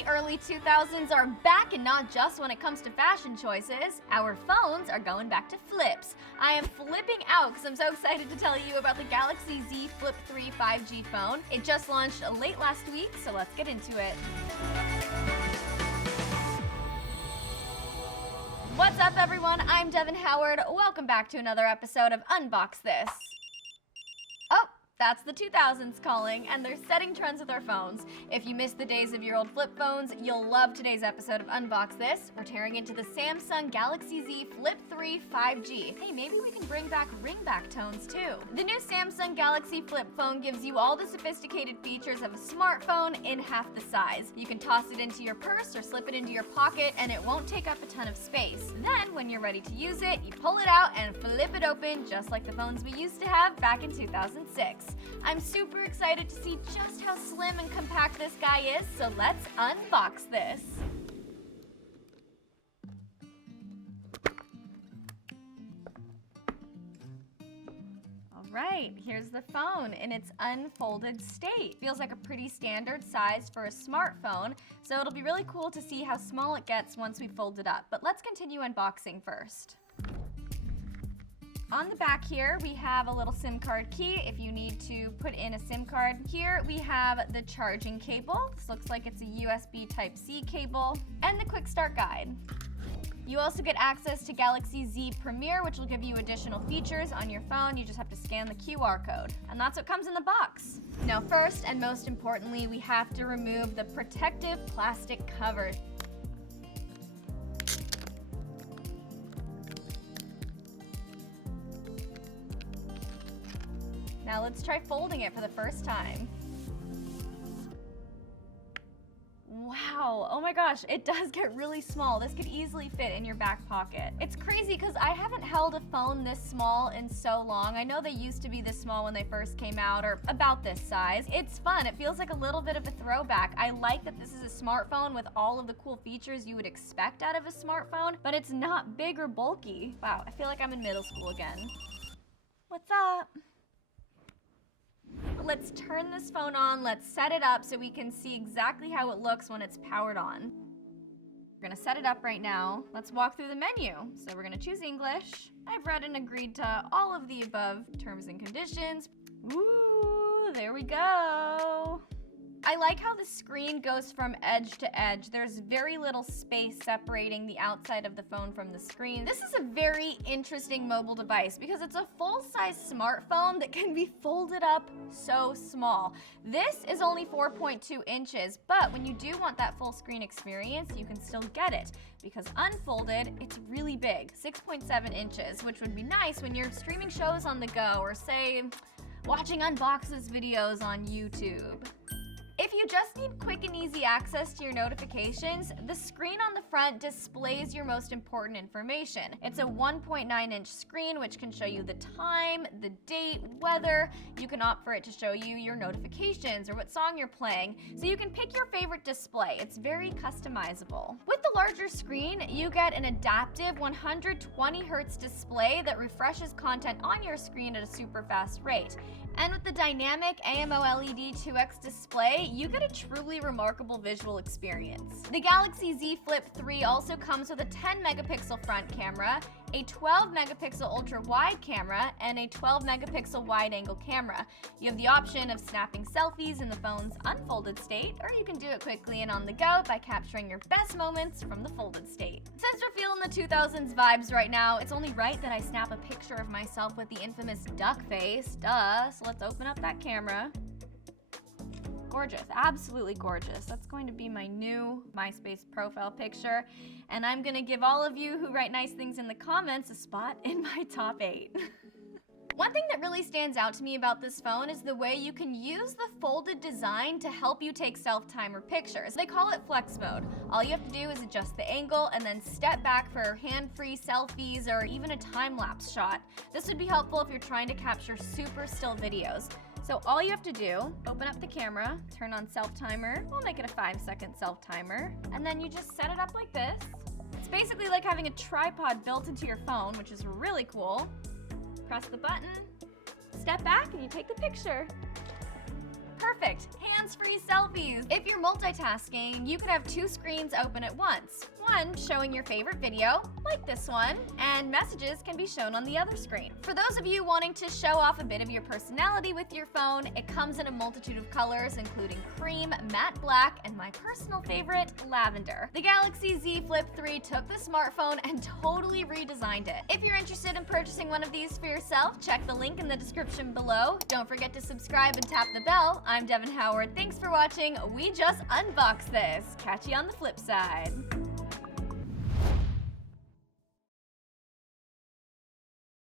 The early 2000s are back, and not just when it comes to fashion choices. Our phones are going back to flips. I am flipping out because I'm so excited to tell you about the Galaxy Z Flip 3 5G phone. It just launched late last week, so let's get into it. What's up, everyone? I'm Devin Howard. Welcome back to another episode of Unbox This. Oh, that's the 2000s calling, and they're setting trends with our phones. If you missed the days of your old flip phones, you'll love today's episode of Unbox This. We're tearing into the Samsung Galaxy Z Flip 3 5G. Hey, maybe we can bring back ringback tones too. The new Samsung Galaxy Flip phone gives you all the sophisticated features of a smartphone in half the size. You can toss it into your purse or slip it into your pocket, and it won't take up a ton of space. Then, when you're ready to use it, you pull it out and flip it open, just like the phones we used to have back in 2006. I'm super excited to see just how slim and compact this guy is, so let's unbox this. Alright, here's the phone in its unfolded state. Feels like a pretty standard size for a smartphone, so it'll be really cool to see how small it gets once we fold it up. But let's continue unboxing first. On the back here, we have a little SIM card key if you need to put in a SIM card. Here we have the charging cable. This looks like it's a USB Type-C cable, and the quick start guide. You also get access to Galaxy Z Premier, which will give you additional features on your phone. You just have to scan the QR code. And that's what comes in the box. Now first, and most importantly, we have to remove the protective plastic cover. Now let's try folding it for the first time. Wow, oh my gosh, it does get really small. This could easily fit in your back pocket. It's crazy because I haven't held a phone this small in so long. I know they used to be this small when they first came out, or about this size. It's fun, it feels like a little bit of a throwback. I like that this is a smartphone with all of the cool features you would expect out of a smartphone, but it's not big or bulky. Wow, I feel like I'm in middle school again. What's up? Let's turn this phone on, let's set it up so we can see exactly how it looks when it's powered on. We're gonna set it up right now. Let's walk through the menu. So we're gonna choose English. I've read and agreed to all of the above terms and conditions. Ooh, there we go. I like how the screen goes from edge to edge. There's very little space separating the outside of the phone from the screen. This is a very interesting mobile device because it's a full-size smartphone that can be folded up so small. This is only 4.2 inches, but when you do want that full screen experience, you can still get it because unfolded, it's really big, 6.7 inches, which would be nice when you're streaming shows on the go or say, watching unboxes videos on YouTube. If you just need quick and easy access to your notifications, the screen on the front displays your most important information. It's a 1.9-inch screen which can show you the time, the date, weather. You can opt for it to show you your notifications or what song you're playing, so you can pick your favorite display. It's very customizable. With the larger screen, you get an adaptive 120 Hz display that refreshes content on your screen at a super fast rate. And with the dynamic AMOLED 2X display, you get a truly remarkable visual experience. The Galaxy Z Flip 3 also comes with a 10 megapixel front camera, a 12 megapixel ultra wide camera, and a 12 megapixel wide angle camera. You have the option of snapping selfies in the phone's unfolded state, or you can do it quickly and on the go by capturing your best moments from the folded state. Since we're feeling the 2000s vibes right now, it's only right that I snap a picture of myself with the infamous duck face, duh, so let's open up that camera. Gorgeous, absolutely gorgeous. That's going to be my new MySpace profile picture, and I'm gonna give all of you who write nice things in the comments a spot in my top 8. One thing that really stands out to me about this phone is the way you can use the folded design to help you take self-timer pictures. They call it flex mode. All you have to do is adjust the angle and then step back for hand-free selfies or even a time-lapse shot. This would be helpful if you're trying to capture super still videos. So all you have to do, open up the camera, turn on self-timer, we'll make it a 5-second self-timer, and then you just set it up like this. It's basically like having a tripod built into your phone, which is really cool. Press the button, step back, and you take the picture. Perfect. Hands-free selfies. If you're multitasking, you could have two screens open at once. One showing your favorite video, like this one, and messages can be shown on the other screen. For those of you wanting to show off a bit of your personality with your phone, it comes in a multitude of colors, including cream, matte black, and my personal favorite, lavender. The Galaxy Z Flip 3 took the smartphone and totally redesigned it. If you're interested in purchasing one of these for yourself, check the link in the description below. Don't forget to subscribe and tap the bell. I'm Devin Howard. Thanks for watching. We just unboxed this. Catch you on the flip side.